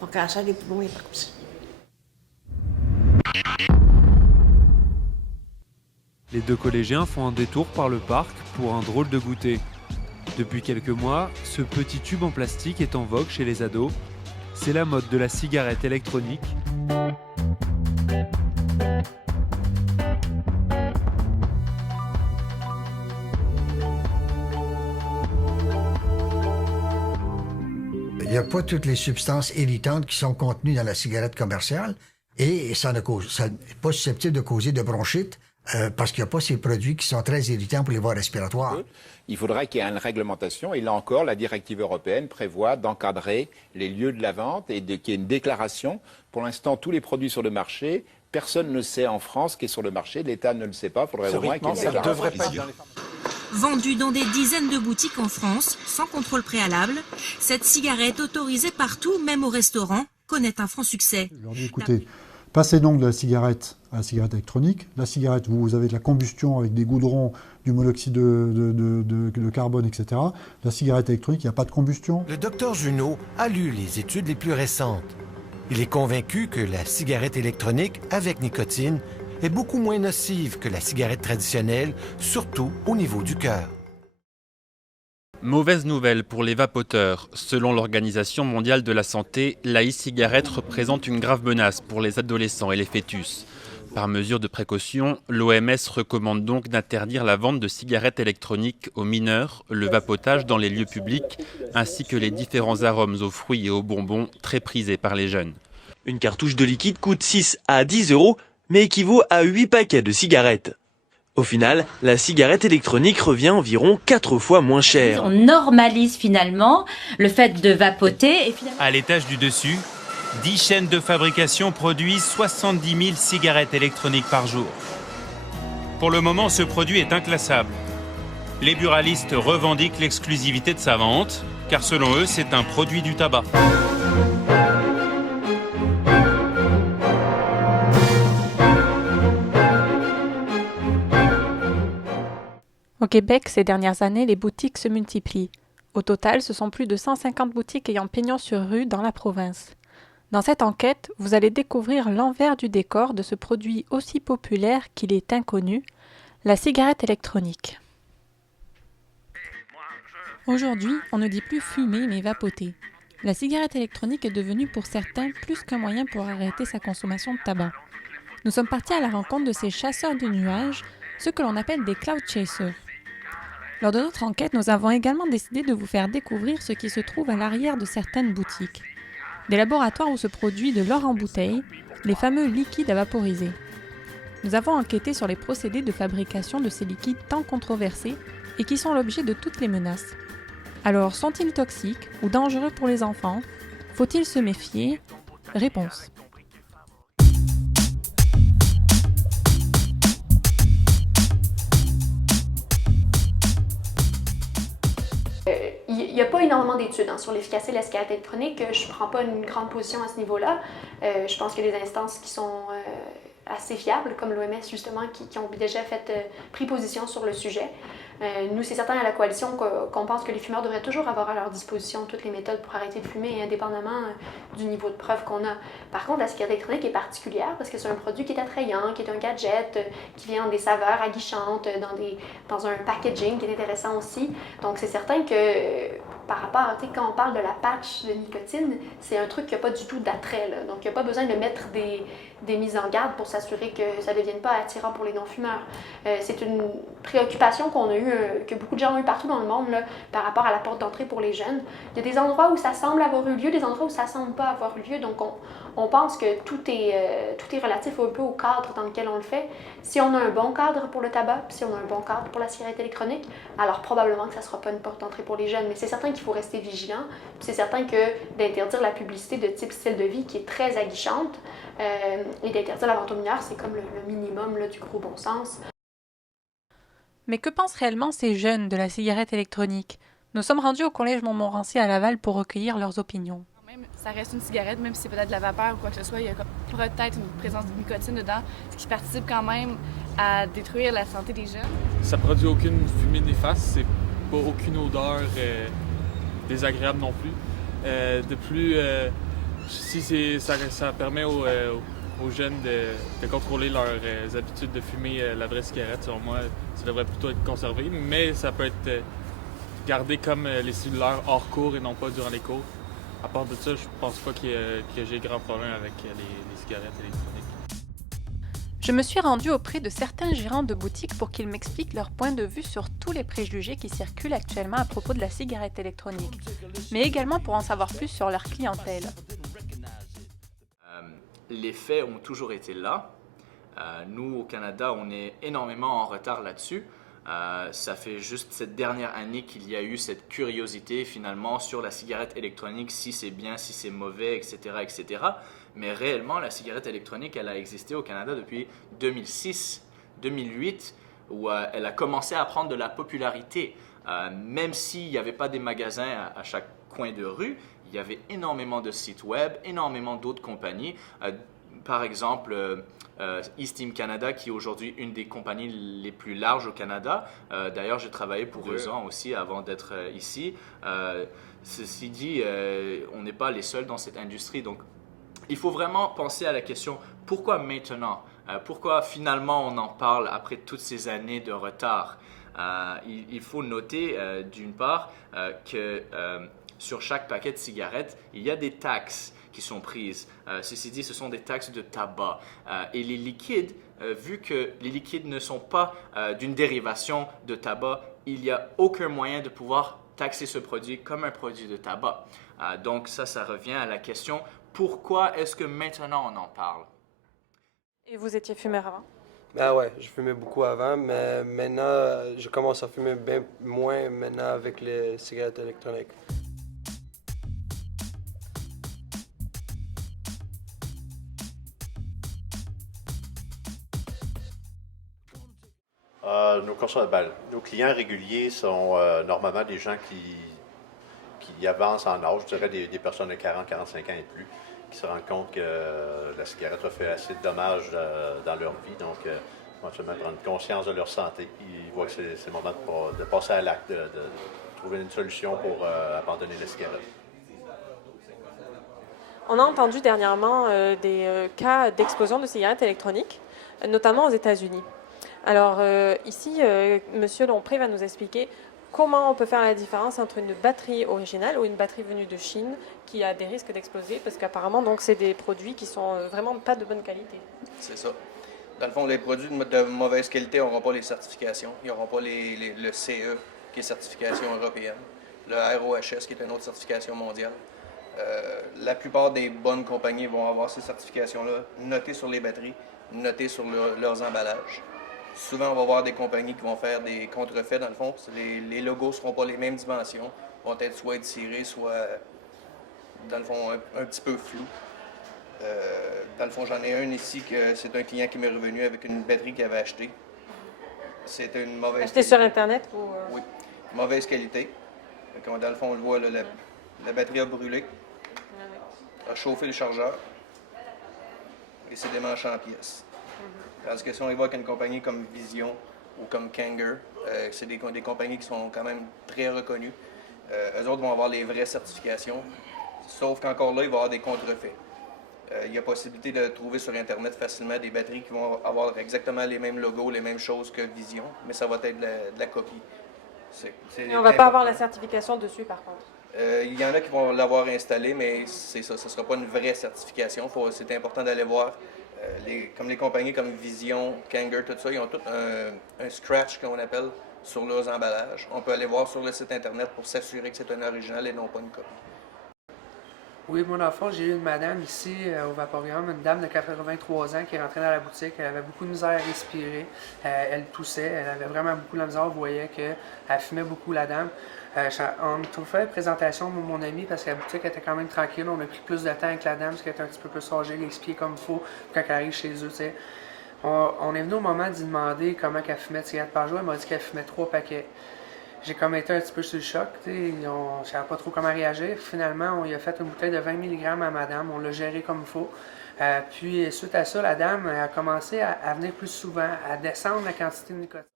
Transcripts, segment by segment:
Le cancer des poumons est parti. Les deux collégiens font un détour par le parc pour un drôle de goûter. Depuis quelques mois, ce petit tube en plastique est en vogue chez les ados. C'est la mode de la cigarette électronique. Il n'y a pas toutes les substances irritantes qui sont contenues dans la cigarette commerciale et ça n'est pas susceptible de causer de bronchite parce qu'il n'y a pas ces produits qui sont très irritants pour les voies respiratoires. Il faudrait qu'il y ait une réglementation et là encore, la directive européenne prévoit d'encadrer les lieux de la vente et qu'il y ait une déclaration. Pour l'instant, tous les produits sur le marché, personne ne sait en France qu'est sur le marché, l'État ne le sait pas, il faudrait au moins qu'il y ait une déclaration. Vendue dans des dizaines de boutiques en France, sans contrôle préalable, cette cigarette autorisée partout, même au restaurant, connaît un franc succès. Je leur dis, écoutez, passez donc de la cigarette à la cigarette électronique. La cigarette, vous avez de la combustion avec des goudrons, du monoxyde de carbone, etc. La cigarette électronique, il n'y a pas de combustion. Le docteur Junot a lu les études les plus récentes. Il est convaincu que la cigarette électronique avec nicotine est beaucoup moins nocive que la cigarette traditionnelle, surtout au niveau du cœur. Mauvaise nouvelle pour les vapoteurs. Selon l'Organisation mondiale de la santé, la e-cigarette représente une grave menace pour les adolescents et les fœtus. Par mesure de précaution, l'OMS recommande donc d'interdire la vente de cigarettes électroniques aux mineurs, le vapotage dans les lieux publics, ainsi que les différents arômes aux fruits et aux bonbons très prisés par les jeunes. Une cartouche de liquide coûte 6 à 10 euros, mais équivaut à 8 paquets de cigarettes. Au final, la cigarette électronique revient environ 4 fois moins cher. On normalise finalement le fait de vapoter. Et finalement... À l'étage du dessus, 10 chaînes de fabrication produisent 70 000 cigarettes électroniques par jour. Pour le moment, ce produit est inclassable. Les buralistes revendiquent l'exclusivité de sa vente, car selon eux, c'est un produit du tabac. Au Québec, ces dernières années, les boutiques se multiplient. Au total, ce sont plus de 150 boutiques ayant pignon sur rue dans la province. Dans cette enquête, vous allez découvrir l'envers du décor de ce produit aussi populaire qu'il est inconnu, la cigarette électronique. Aujourd'hui, on ne dit plus fumer mais vapoter. La cigarette électronique est devenue pour certains plus qu'un moyen pour arrêter sa consommation de tabac. Nous sommes partis à la rencontre de ces chasseurs de nuages, ceux que l'on appelle des cloud chasers. Lors de notre enquête, nous avons également décidé de vous faire découvrir ce qui se trouve à l'arrière de certaines boutiques. Des laboratoires où se produit de l'or en bouteille, les fameux liquides à vaporiser. Nous avons enquêté sur les procédés de fabrication de ces liquides tant controversés et qui sont l'objet de toutes les menaces. Alors, sont-ils toxiques ou dangereux pour les enfants? Faut-il se méfier? Réponse. Il n'y a pas énormément d'études sur l'efficacité de la cigarette électronique. Je ne prends pas une grande position à ce niveau-là. Je pense qu'il y a des instances qui sont assez fiables, comme l'OMS justement, qui ont déjà pris position sur le sujet. Nous, c'est certain à la coalition qu'on pense que les fumeurs devraient toujours avoir à leur disposition toutes les méthodes pour arrêter de fumer, indépendamment du niveau de preuve qu'on a. Par contre, la cigarette électronique est particulière parce que c'est un produit qui est attrayant, qui est un gadget, qui vient dans des saveurs aguichantes, dans un packaging qui est intéressant aussi. Donc, c'est certain que par rapport à, quand on parle de la patch de nicotine, c'est un truc qui n'a pas du tout d'attrait. Donc, il n'y a pas besoin de mettre des mises en garde pour s'assurer que ça ne devienne pas attirant pour les non-fumeurs. C'est une préoccupation qu'on a eue, que beaucoup de gens ont eu partout dans le monde là, par rapport à la porte d'entrée pour les jeunes. Il y a des endroits où ça semble avoir eu lieu, des endroits où ça ne semble pas avoir eu lieu. Donc, on pense que tout est relatif un peu au cadre dans lequel on le fait. Si on a un bon cadre pour le tabac, si on a un bon cadre pour la cigarette électronique, alors probablement que ça ne sera pas une porte d'entrée pour les jeunes. Mais c'est certain qu'il faut rester vigilant. C'est certain que d'interdire la publicité de type style de vie qui est très aguichante et d'interdire la vente aux mineurs, c'est comme le minimum là, du gros bon sens. Mais que pensent réellement ces jeunes de la cigarette électronique? Nous sommes rendus au collège Montmorency à Laval pour recueillir leurs opinions. Ça reste une cigarette, même si c'est peut-être de la vapeur ou quoi que ce soit, il y a peut-être une présence de nicotine dedans, ce qui participe quand même à détruire la santé des jeunes. Ça produit aucune fumée néfaste, c'est pas aucune odeur désagréable non plus. De plus, Si ça permet aux jeunes de contrôler leurs habitudes de fumer la vraie cigarette, selon moi, ça devrait plutôt être conservé, mais ça peut être gardé comme les cellulaires hors cours et non pas durant les cours. À part de ça, je pense pas que j'ai grand problème avec les cigarettes électroniques. Je me suis rendue auprès de certains gérants de boutiques pour qu'ils m'expliquent leur point de vue sur tous les préjugés qui circulent actuellement à propos de la cigarette électronique, mais également pour en savoir plus sur leur clientèle. Les faits ont toujours été là. Nous, au Canada, on est énormément en retard là-dessus. Ça fait juste cette dernière année qu'il y a eu cette curiosité finalement sur la cigarette électronique, si c'est bien, si c'est mauvais, etc., etc. Mais réellement, la cigarette électronique, elle a existé au Canada depuis 2006, 2008, où elle a commencé à prendre de la popularité. Même s'il n'y avait pas des magasins à chaque coin de rue, il y avait énormément de sites web, énormément d'autres compagnies. Par exemple, Esteem Canada, qui est aujourd'hui une des compagnies les plus larges au Canada. D'ailleurs, j'ai travaillé pour eux aussi avant d'être ici. Ceci dit, on n'est pas les seuls dans cette industrie. Donc, il faut vraiment penser à la question, pourquoi maintenant? Pourquoi finalement on en parle après toutes ces années de retard? Il faut noter d'une part que sur chaque paquet de cigarettes, il y a des taxes qui sont prises. Ceci dit, ce sont des taxes de tabac. Et les liquides, vu que les liquides ne sont pas d'une dérivation de tabac, il n'y a aucun moyen de pouvoir taxer ce produit comme un produit de tabac. Donc ça revient à la question, pourquoi est-ce que maintenant on en parle? Et vous étiez fumeur avant? Ben ouais, je fumais beaucoup avant, mais maintenant, je commence à fumer bien moins maintenant avec les cigarettes électroniques. Nos clients réguliers sont normalement des gens qui avancent en âge, je dirais des personnes de 40, 45 ans et plus, qui se rendent compte que la cigarette a fait assez de dommages dans leur vie, donc éventuellement prendre conscience de leur santé. Ils voient que c'est le moment de passer à l'acte, de trouver une solution pour abandonner la cigarette. On a entendu dernièrement des cas d'explosion de cigarettes électroniques, notamment aux États-Unis. Alors ici, M. Lompré va nous expliquer comment on peut faire la différence entre une batterie originale ou une batterie venue de Chine qui a des risques d'exploser, parce qu'apparemment, donc, c'est des produits qui sont vraiment pas de bonne qualité. C'est ça. Dans le fond, les produits de mauvaise qualité n'auront pas les certifications. Ils n'auront pas le CE, qui est certification européenne, le ROHS, qui est une autre certification mondiale. La plupart des bonnes compagnies vont avoir ces certifications-là notées sur les batteries, notées sur leurs emballages. Souvent, on va voir des compagnies qui vont faire des contrefaits, dans le fond. Les logos ne seront pas les mêmes dimensions, vont être soit étirés, soit, dans le fond, un petit peu flous. Dans le fond, j'en ai un ici, que c'est un client qui m'est revenu avec une batterie qu'il avait achetée. C'était une mauvaise qualité. Acheté sur Internet ou... Oui, mauvaise qualité. Donc, dans le fond, on le voit, là, la batterie a brûlé, a chauffé le chargeur et s'est démanché en pièces. Tandis que si on y va avec une compagnie comme Vision ou comme Kanger, c'est des compagnies qui sont quand même très reconnues. Eux autres vont avoir les vraies certifications, sauf qu'encore là, il va y avoir des contrefaits. Il y a possibilité de trouver sur Internet facilement des batteries qui vont avoir exactement les mêmes logos, les mêmes choses que Vision, mais ça va être de la copie. Et on ne va pas avoir la certification dessus, par contre? Il y en a qui vont l'avoir installé, mais c'est ça, ce ne sera pas une vraie certification. C'est important d'aller voir. Comme les compagnies comme Vision, Kanger, tout ça, ils ont tout un scratch qu'on appelle sur leurs emballages. On peut aller voir sur le site Internet pour s'assurer que c'est un original et non pas une copie. Oui, moi, dans le fond, j'ai eu une madame ici au Vaporium, une dame de 83 ans qui est rentrée dans la boutique. Elle avait beaucoup de misère à respirer. Elle toussait. Elle avait vraiment beaucoup de misère. Vous voyez qu'elle fumait beaucoup, la dame. On a fait la présentation, mon ami, parce que la boutique était quand même tranquille. On a pris plus de temps avec la dame, parce qu'elle était un petit peu plus âgée, l'expliquer comme il faut quand elle arrive chez eux. T'sais. On est venu au moment d'y demander comment elle fumait de cigarettes par jour. Elle m'a dit qu'elle fumait 3 paquets. J'ai comme été un petit peu sur le choc. Je ne savais pas trop comment réagir. Finalement, on lui a fait une bouteille de 20 mg à madame. On l'a géré comme il faut. Puis, suite à ça, la dame a commencé à venir plus souvent, à descendre la quantité de nicotine.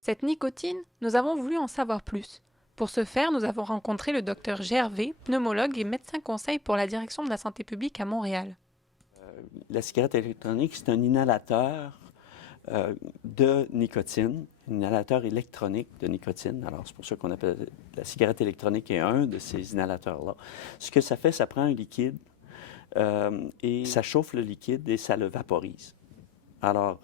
Cette nicotine, nous avons voulu en savoir plus. Pour ce faire, nous avons rencontré le docteur Gervais, pneumologue et médecin conseil pour la direction de la santé publique à Montréal. La cigarette électronique, c'est un inhalateur de nicotine, un inhalateur électronique de nicotine. Alors, c'est pour ça qu'on appelle la cigarette électronique est un de ces inhalateurs-là. Ce que ça fait, ça prend un liquide et ça chauffe le liquide et ça le vaporise. Alors,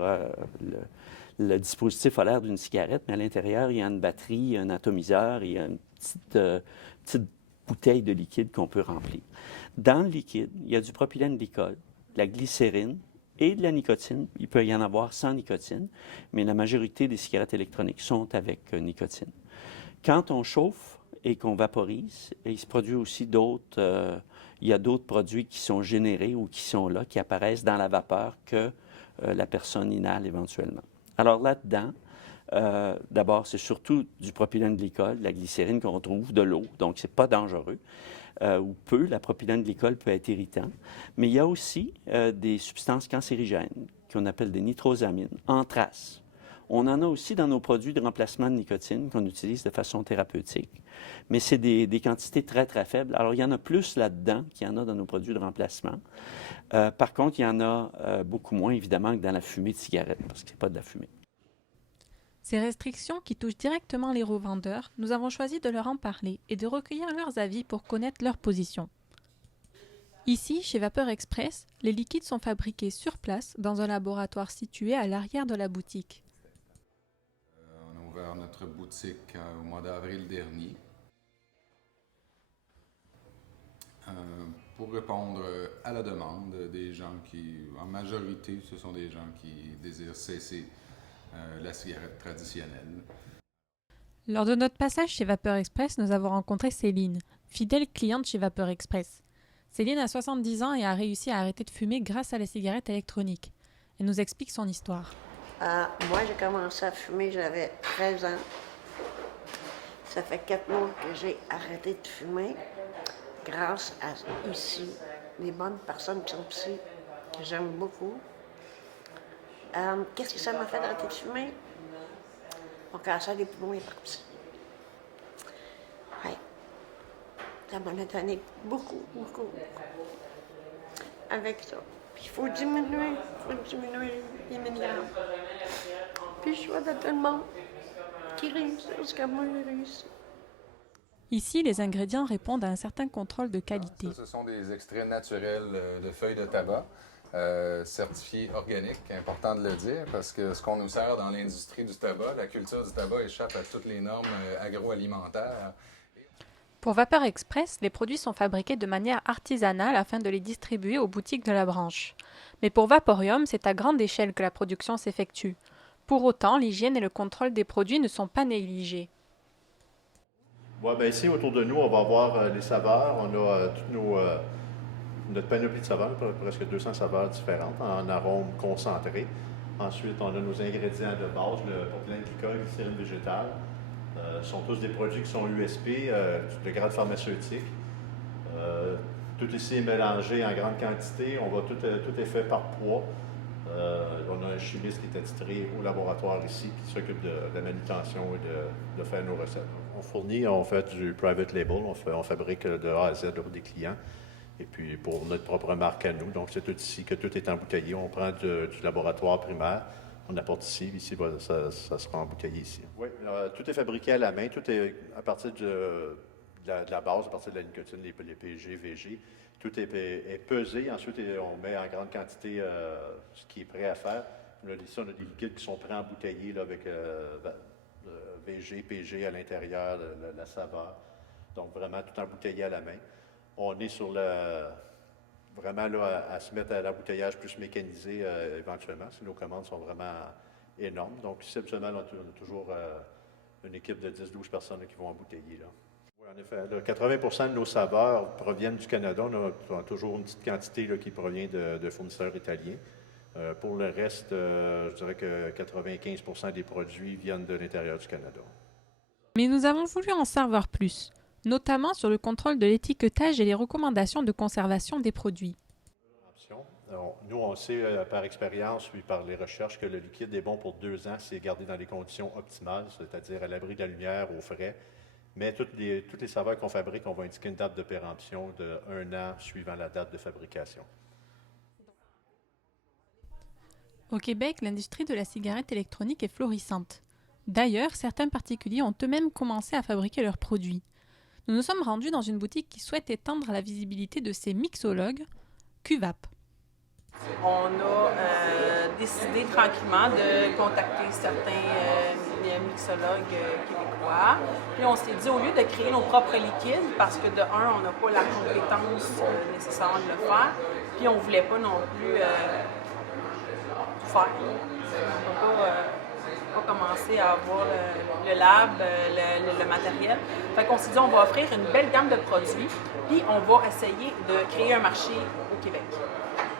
le dispositif a l'air d'une cigarette, mais à l'intérieur, il y a une batterie, un atomiseur, il y a une petite bouteille de liquide qu'on peut remplir. Dans le liquide, il y a du propylène glycol, de la glycérine et de la nicotine. Il peut y en avoir sans nicotine, mais la majorité des cigarettes électroniques sont avec nicotine. Quand on chauffe et qu'on vaporise, il se produit aussi il y a d'autres produits qui sont générés ou qui sont là, qui apparaissent dans la vapeur que la personne inhale éventuellement. Alors là-dedans, d'abord, c'est surtout du propylène glycol, de la glycérine qu'on retrouve, de l'eau, donc c'est pas dangereux. Ou peu, la propylène glycol peut être irritant. Mais il y a aussi des substances cancérigènes qu'on appelle des nitrosamines en traces. On en a aussi dans nos produits de remplacement de nicotine qu'on utilise de façon thérapeutique. Mais c'est des quantités très, très faibles. Alors, il y en a plus là-dedans qu'il y en a dans nos produits de remplacement. Par contre, il y en a beaucoup moins, évidemment, que dans la fumée de cigarette, parce que ce n'est pas de la fumée. Ces restrictions qui touchent directement les revendeurs, nous avons choisi de leur en parler et de recueillir leurs avis pour connaître leur position. Ici, chez Vapeur Express, les liquides sont fabriqués sur place dans un laboratoire situé à l'arrière de la boutique. On a ouvert notre boutique au mois d'avril dernier pour répondre à la demande des gens qui, en majorité, ce sont des gens qui désirent cesser la cigarette traditionnelle. Lors de notre passage chez Vapeur Express, nous avons rencontré Céline, fidèle cliente chez Vapeur Express. Céline a 70 ans et a réussi à arrêter de fumer grâce à la cigarette électronique. Elle nous explique son histoire. Moi, j'ai commencé à fumer, j'avais 13 ans. Ça fait 4 mois que j'ai arrêté de fumer grâce à ici, les bonnes personnes qui sont ici, que j'aime beaucoup. Qu'est-ce que ça m'a fait d'arrêter de fumer? Mon cancer des poumons est parti. Oui. Ça m'en a donné beaucoup. Avec ça. Puis il faut diminuer les milligrammes. Puis je souhaite à tout le monde qui réussisse comme moi j'ai réussi. Ici, les ingrédients répondent à un certain contrôle de qualité. Ça, ce sont des extraits naturels de feuilles de tabac. Certifié organique, important de le dire, parce que ce qu'on nous sert dans l'industrie du tabac, la culture du tabac échappe à toutes les normes agroalimentaires. Pour Vapeur Express, les produits sont fabriqués de manière artisanale afin de les distribuer aux boutiques de la branche. Mais pour Vaporium, c'est à grande échelle que la production s'effectue. Pour autant, l'hygiène et le contrôle des produits ne sont pas négligés. Ouais, bien ici, autour de nous, on va avoir les saveurs. On a notre panoplie de saveurs, presque 200 saveurs différentes en arômes concentrés. Ensuite, on a nos ingrédients de base, le propylène glycol, le glycérine végétale. Ce sont tous des produits qui sont USP, de grade pharmaceutique. Tout ici est mélangé en grande quantité. Tout est fait par poids. On a un chimiste qui est attitré au laboratoire ici, qui s'occupe de la manutention et de faire nos recettes. On fait du private label, on fabrique de A à Z pour des clients. Et puis pour notre propre marque à nous. Donc c'est tout ici que tout est embouteillé. On prend du laboratoire primaire, on apporte ici ça sera embouteillé ici. Oui, tout est fabriqué à la main, tout est à partir de la base, à partir de la nicotine, les PG, VG. Tout est pesé, ensuite on met en grande quantité ce qui est prêt à faire. On a des liquides qui sont pré-embouteillés là, avec VG, PG à l'intérieur, la saveur. Donc vraiment tout embouteillé à la main. On est sur vraiment là, à se mettre à l'embouteillage plus mécanisé éventuellement, si nos commandes sont vraiment énormes. Donc ici, habituellement, on a toujours une équipe de 10-12 personnes là, qui vont embouteiller. Là. Oui, en effet, là, 80% de nos saveurs proviennent du Canada. On a toujours une petite quantité là, qui provient de fournisseurs italiens. Pour le reste, je dirais que 95% des produits viennent de l'intérieur du Canada. Mais nous avons voulu en savoir plus, notamment sur le contrôle de l'étiquetage et les recommandations de conservation des produits. Nous, on sait par expérience puis par les recherches que le liquide est bon pour 2 ans, c'est gardé dans les conditions optimales, c'est-à-dire à l'abri de la lumière, au frais. Mais toutes les saveurs qu'on fabrique, on va indiquer une date de péremption de 1 an suivant la date de fabrication. Au Québec, l'industrie de la cigarette électronique est florissante. D'ailleurs, certains particuliers ont eux-mêmes commencé à fabriquer leurs produits. Nous nous sommes rendus dans une boutique qui souhaite étendre la visibilité de ses mixologues, QVAP. On a décidé tranquillement de contacter certains mixologues québécois. Puis on s'est dit, au lieu de créer nos propres liquides, parce que de un, on n'a pas la compétence nécessairement de le faire, puis on ne voulait pas non plus tout faire. On ne pas commencer à avoir le lab, le matériel. Fait qu'on s'est dit, on va offrir une belle gamme de produits, puis on va essayer de créer un marché au Québec.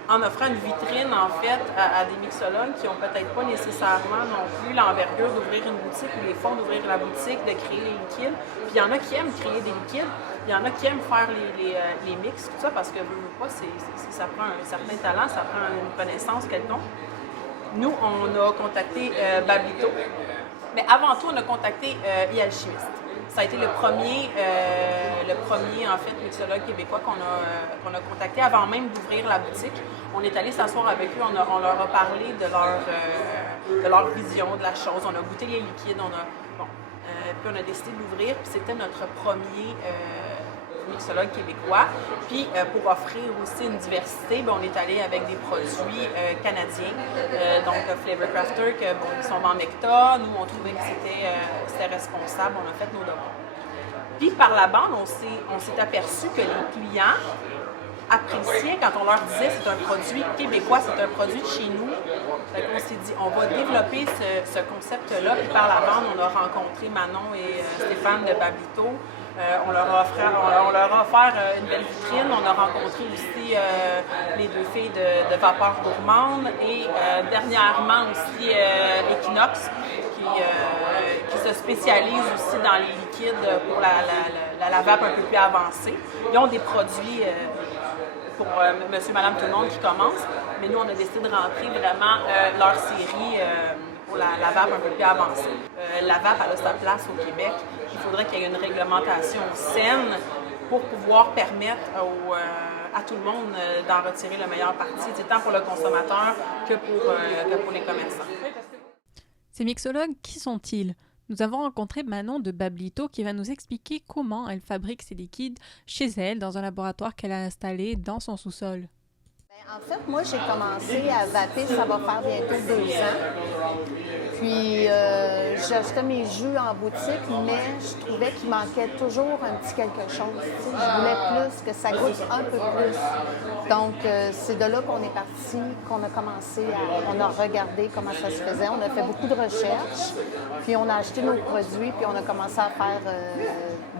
En offrant une vitrine, en fait, à des mixologues qui n'ont peut-être pas nécessairement non plus l'envergure d'ouvrir une boutique ou les fonds d'ouvrir la boutique, de créer les liquides. Puis il y en a qui aiment créer des liquides, il y en a qui aiment faire les mix, tout ça, parce que ça prend un certain talent, ça prend une connaissance quelconque. Nous, on a contacté Bablito, mais avant tout, on a contacté e-Alchimiste. Ça a été le premier en fait, mixologue québécois qu'on a contacté avant même d'ouvrir la boutique. On est allé s'asseoir avec eux, on leur a parlé de leur vision de la chose. On a goûté les liquides, puis on a décidé d'ouvrir, puis c'était notre premier mixologue québécois. Puis pour offrir aussi une diversité, on est allé avec des produits canadiens, donc Flavor Crafter, qui sont en Mecta. Nous, on trouvait que c'était responsable, on a fait nos devoirs. Puis par la bande, on s'est aperçu que les clients appréciaient quand on leur disait c'est un produit québécois, c'est un produit de chez nous. Fait qu'on s'est dit, on va développer ce concept-là. Puis par la bande, on a rencontré Manon et Stéphane de Bablito. On leur a offert une belle vitrine. On a rencontré aussi les deux filles de Vapeur Gourmande et dernièrement aussi Equinox qui se spécialise aussi dans les liquides pour la vape un peu plus avancée. Ils ont des produits pour monsieur, madame, tout le monde qui commence, mais nous on a décidé de rentrer vraiment leur série pour la vape un peu plus avancée. La vape, elle a sa place au Québec. Il faudrait qu'il y ait une réglementation saine pour pouvoir permettre à tout le monde d'en retirer le meilleur parti, tant pour le consommateur que pour les commerçants. Ces mixologues, qui sont-ils? Nous avons rencontré Manon de Bablito qui va nous expliquer comment elle fabrique ses liquides chez elle dans un laboratoire qu'elle a installé dans son sous-sol. En fait, moi, j'ai commencé à vaper, ça va faire bientôt 2 ans. Puis, j'achetais mes jus en boutique, mais je trouvais qu'il manquait toujours un petit quelque chose. Tu sais, je voulais plus, que ça goûte un peu plus. Donc, c'est de là qu'on est parti, qu'on a commencé on a regardé comment ça se faisait. On a fait beaucoup de recherches, puis on a acheté nos produits, puis on a commencé à faire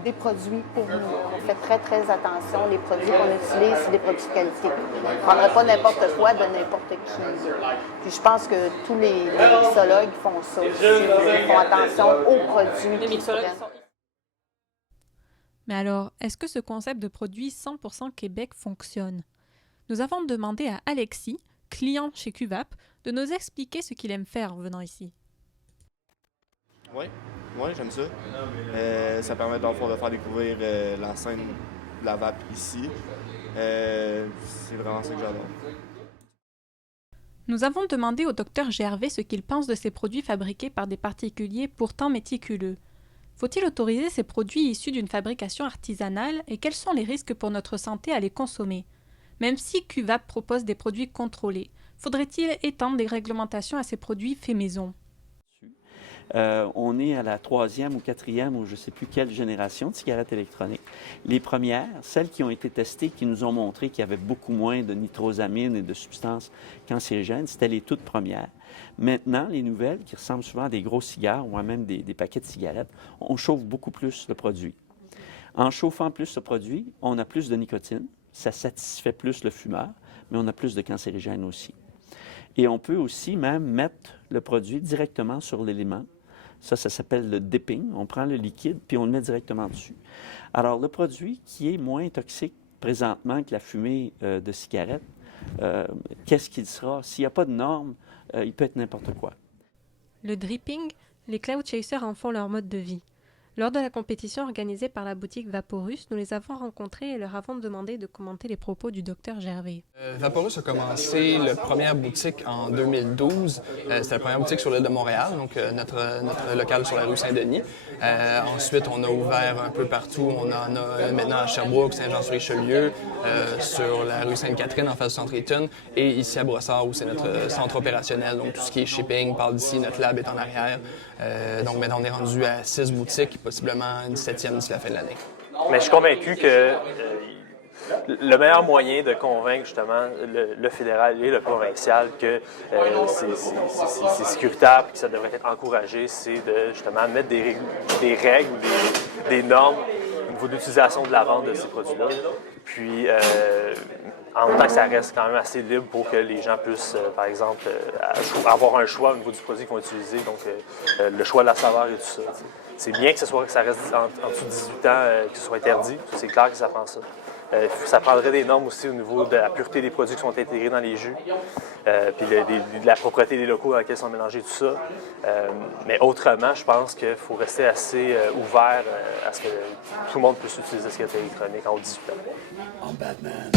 des produits pour nous. On fait très, très attention. Les produits qu'on utilise, c'est des produits de qualité. On ne prendrait pas n'importe quoi de n'importe qui. Puis je pense que tous les mixologues font ça aussi. Ils font attention aux produits. Les mixologues sont... Mais alors, est-ce que ce concept de produit 100% Québec fonctionne? Nous avons demandé à Alexis, client chez QVAP, de nous expliquer ce qu'il aime faire en venant ici. Oui, j'aime ça. Ça permet dans le fond de faire découvrir la scène de la vape ici. C'est vraiment ça que j'adore. Nous avons demandé au Dr Gervais ce qu'il pense de ces produits fabriqués par des particuliers pourtant méticuleux. Faut-il autoriser ces produits issus d'une fabrication artisanale et quels sont les risques pour notre santé à les consommer? Même si QVAP propose des produits contrôlés, faudrait-il étendre des réglementations à ces produits faits maison? On est à la 3e ou 4e ou je ne sais plus quelle génération de cigarettes électroniques. Les premières, celles qui ont été testées, qui nous ont montré qu'il y avait beaucoup moins de nitrosamine et de substances cancérigènes, c'était les toutes premières. Maintenant, les nouvelles, qui ressemblent souvent à des gros cigares ou à même des paquets de cigarettes, on chauffe beaucoup plus le produit. En chauffant plus le produit, on a plus de nicotine, ça satisfait plus le fumeur, mais on a plus de cancérigènes aussi. Et on peut aussi même mettre le produit directement sur l'élément. Ça s'appelle le dipping. On prend le liquide puis on le met directement dessus. Alors, le produit qui est moins toxique présentement que la fumée de cigarette, qu'est-ce qu'il sera? S'il n'y a pas de normes, il peut être n'importe quoi. Le dripping, les cloud chasers en font leur mode de vie. Lors de la compétition organisée par la boutique Vaporus, nous les avons rencontrés et leur avons demandé de commenter les propos du Dr Gervais. Vaporus a commencé la première boutique en 2012. C'était la première boutique sur l'île de Montréal, donc notre local sur la rue Saint-Denis. Ensuite, on a ouvert un peu partout. On en a maintenant à Sherbrooke, Saint-Jean-sur-Richelieu, sur la rue Sainte-Catherine en face du centre Eaton, et ici à Brossard où c'est notre centre opérationnel. Donc tout ce qui est shipping part d'ici, notre lab est en arrière. Donc maintenant, on est rendu à 6 boutiques, possiblement une 7e d'ici la fin de l'année. Mais je suis convaincu que le meilleur moyen de convaincre justement le fédéral et le provincial que c'est sécuritaire et que ça devrait être encouragé, c'est de justement mettre des règles ou des normes au niveau d'utilisation de la vente de ces produits-là. Puis, en même temps que ça reste quand même assez libre pour que les gens puissent, par exemple, avoir un choix au niveau du produit qu'ils vont utiliser, donc le choix de la saveur et tout ça. C'est bien que ça reste en dessous de 18 ans, que ce soit interdit, c'est clair que ça prend ça. Ça prendrait des normes aussi au niveau de la pureté des produits qui sont intégrés dans les jus, puis de la propreté des locaux dans lesquels sont mélangés, tout ça. Mais autrement, je pense qu'il faut rester assez ouvert à ce que tout le monde puisse utiliser la cigarette électronique en haut de 18 ans. En Batman.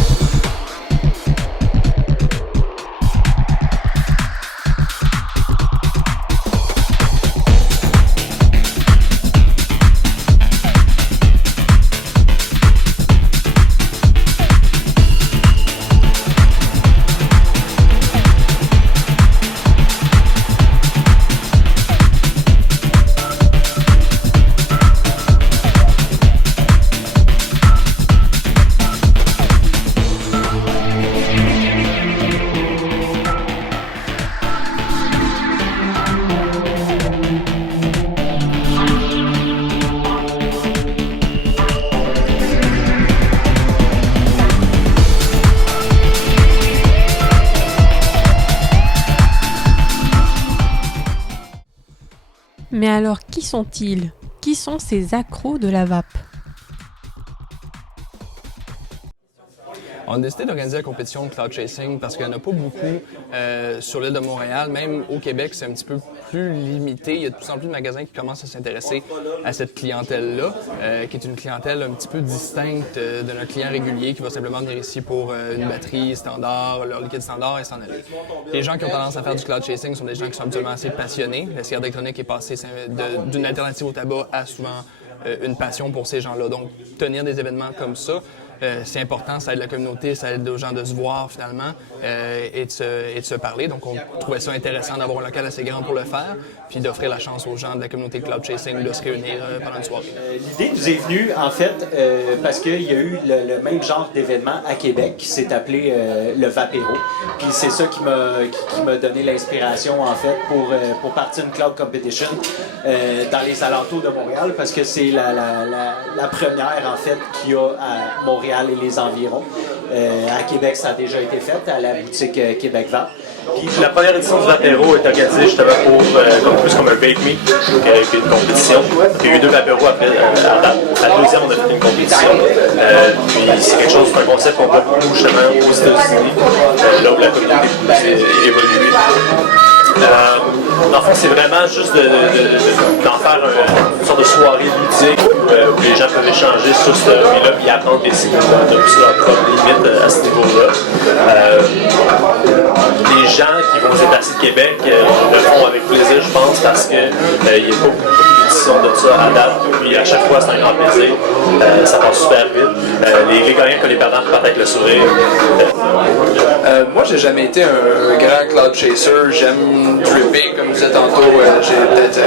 Mais alors, qui sont-ils? Qui sont ces accros de la vape? On a décidé d'organiser la compétition de cloud chasing parce qu'il n'y en a pas beaucoup sur l'île de Montréal. Même au Québec, c'est un petit peu plus limité. Il y a de plus en plus de magasins qui commencent à s'intéresser à cette clientèle-là, qui est une clientèle un petit peu distincte de notre client régulier qui va simplement venir ici pour une batterie standard, leur liquide standard et s'en aller. Les gens qui ont tendance à faire du cloud chasing sont des gens qui sont habituellement assez passionnés. La cigarette électronique est passée d'une alternative au tabac à souvent une passion pour ces gens-là. Donc, tenir des événements comme ça, c'est important, ça aide la communauté, ça aide aux gens de se voir finalement et de se parler. Donc on trouvait ça intéressant d'avoir un local assez grand pour le faire, puis d'offrir la chance aux gens de la communauté Cloud Chasing de se réunir pendant une soirée. L'idée nous est venue en fait parce qu'il y a eu le même genre d'événement à Québec qui s'est appelé le Vapéro. Puis c'est ça qui m'a donné l'inspiration en fait pour partir une Cloud Competition dans les alentours de Montréal parce que c'est la première en fait qu'il y a à Montréal et les environs. À Québec, ça a déjà été fait à la boutique Québec Vape. Puis la première édition du Vapéro est organisée justement pour plus comme un Bake Me, qui est une compétition. Il y a eu 2 Vapéros après, la deuxième, on a fait une compétition. Puis c'est quelque chose, c'est un concept qu'on voit beaucoup justement aux États-Unis, là où la communauté s'est évoluée. Dans le fond, c'est vraiment juste d'en faire une sorte de soirée ludique où les gens peuvent échanger sur ce hobby-là et apprendre des cycles de pousser leur propre limite à ce niveau-là. Les gens qui vont se déplacer de Québec le font avec plaisir, je pense, parce qu'il n'y a pas beaucoup d'éditions de ça à date. Puis à chaque fois, c'est un grand plaisir. Ça passe super vite. Les gagnants que les perdants partent avec le sourire. Moi, j'ai jamais été un grand cloud chaser. J'aime dripper, comme je disais tantôt. J'ai peut-être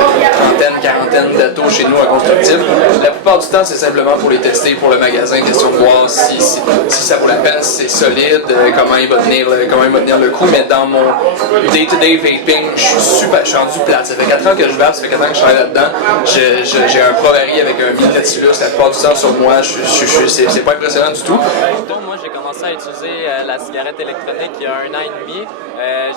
une quarantaine d'atos chez nous à Constructif. La plupart du temps, c'est simplement pour les tester pour le magasin, question de voir si ça vaut la peine, si c'est solide, comment il va tenir le coup. Mais dans mon day-to-day vaping, je suis rendu plate. Ça fait 4 ans que je vape, ça fait 4 ans que je travaille là-dedans. J'ai un Pro-Vari avec un 1000 Nautilus. La plupart du temps sur moi, c'est pas impressionnant du tout. Moi, j'ai commencé commencé à utiliser la cigarette électronique il y a 1 an et demi.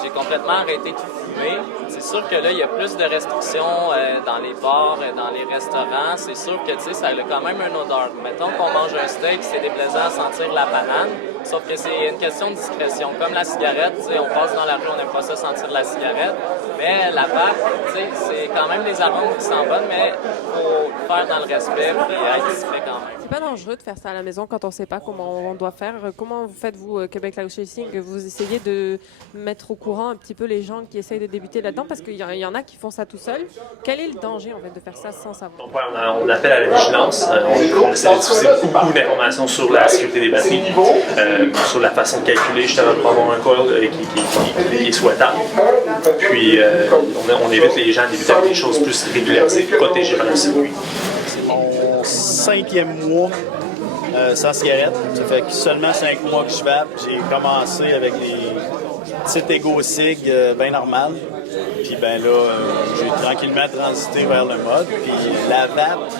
J'ai complètement arrêté de fumer. C'est sûr que là, il y a plus de restrictions dans les bars, dans les restaurants. C'est sûr que, tu sais, ça a quand même une odeur. Mettons qu'on mange un steak, c'est déplaisant à sentir la banane, sauf que c'est une question de discrétion. Comme la cigarette, tu sais, on passe dans la rue, on n'aime pas ça sentir la cigarette, mais la vape, tu sais, c'est quand même des arômes qui sentent bonnes, mais il faut le faire dans le respect et être discret quand même. C'est pas dangereux de faire ça à la maison quand on ne sait pas comment on doit faire. Comment vous faites, vous, Québec Cloud Chasing? Vous essayez de mettre au courant un petit peu les gens qui essayent de débuter là-dedans, parce qu'il y en a qui font ça tout seuls. Quel est le danger, en fait, de faire ça sans savoir? On appelle à la vigilance. On essaie de diffuser beaucoup d'informations sur la sécurité des batteries, sur la façon de calculer justement pour avoir un coil qui est souhaitable. Puis on évite les gens à débuter avec des choses plus régularisées, protégées par le circuit. C'est mon 5e mois sans cigarette. Ça fait seulement 5 mois que je vape. J'ai commencé avec des petites égo-sig bien normales. Puis ben là, j'ai tranquillement transité vers le mode. Puis la vape,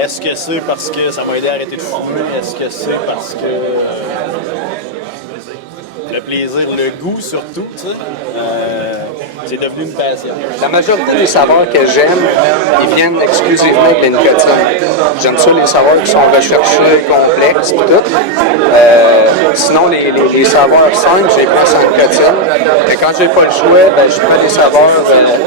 est-ce que c'est parce que ça m'a aidé à arrêter de fumer? Est-ce que c'est parce que le plaisir, le goût surtout, tu sais, c'est devenu une passion. La majorité des saveurs que j'aime, ils viennent exclusivement de la nicotine. J'aime ça, les saveurs qui sont recherchés, complexes et tout. Sinon, les saveurs simples, j'ai pas sans nicotine. Mais quand j'ai pas le choix, ben, je prends des saveurs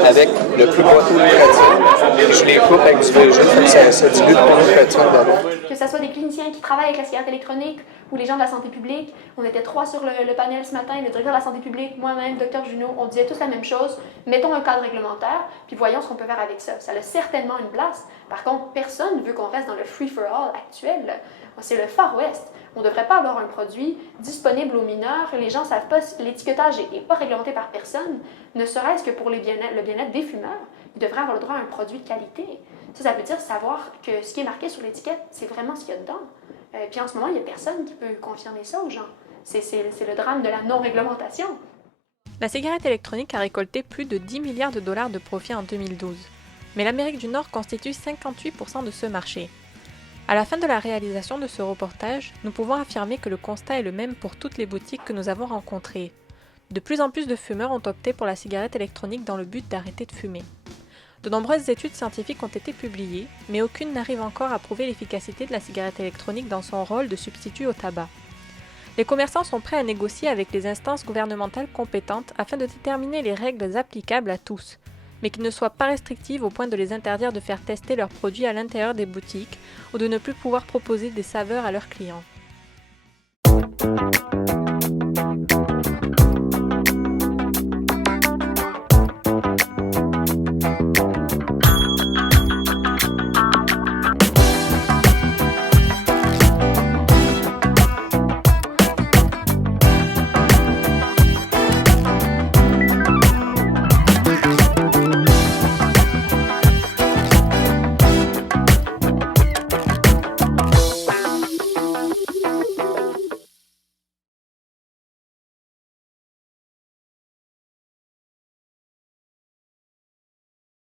avec le plus bas taux de nicotine. Je les coupe avec du VG, ça dilue le nicotine d'abord. Que ce soit des cliniciens qui travaillent avec la cigarette électronique ou les gens de la santé publique. On était 3 sur le panel ce matin, le directeur de la santé publique, moi-même, Dr Junot, on disait tous la même chose. Mettons un cadre réglementaire, puis voyons ce qu'on peut faire avec ça. Ça a certainement une place. Par contre, personne ne veut qu'on reste dans le free-for-all actuel. C'est le Far West. On ne devrait pas avoir un produit disponible aux mineurs. Les gens ne savent pas, l'étiquetage n'est pas réglementé par personne, ne serait-ce que pour le bien-être des fumeurs. Ils devraient avoir le droit à un produit de qualité. Ça veut dire savoir que ce qui est marqué sur l'étiquette, c'est vraiment ce qu'il y a dedans. Puis en ce moment, il n'y a personne qui peut confirmer ça aux gens. C'est le drame de la non-réglementation. La cigarette électronique a récolté plus de 10 milliards de dollars de profit en 2012. Mais l'Amérique du Nord constitue 58% de ce marché. À la fin de la réalisation de ce reportage, nous pouvons affirmer que le constat est le même pour toutes les boutiques que nous avons rencontrées. De plus en plus de fumeurs ont opté pour la cigarette électronique dans le but d'arrêter de fumer. De nombreuses études scientifiques ont été publiées, mais aucune n'arrive encore à prouver l'efficacité de la cigarette électronique dans son rôle de substitut au tabac. Les commerçants sont prêts à négocier avec les instances gouvernementales compétentes afin de déterminer les règles applicables à tous, mais qui ne soient pas restrictives au point de les interdire de faire tester leurs produits à l'intérieur des boutiques ou de ne plus pouvoir proposer des saveurs à leurs clients.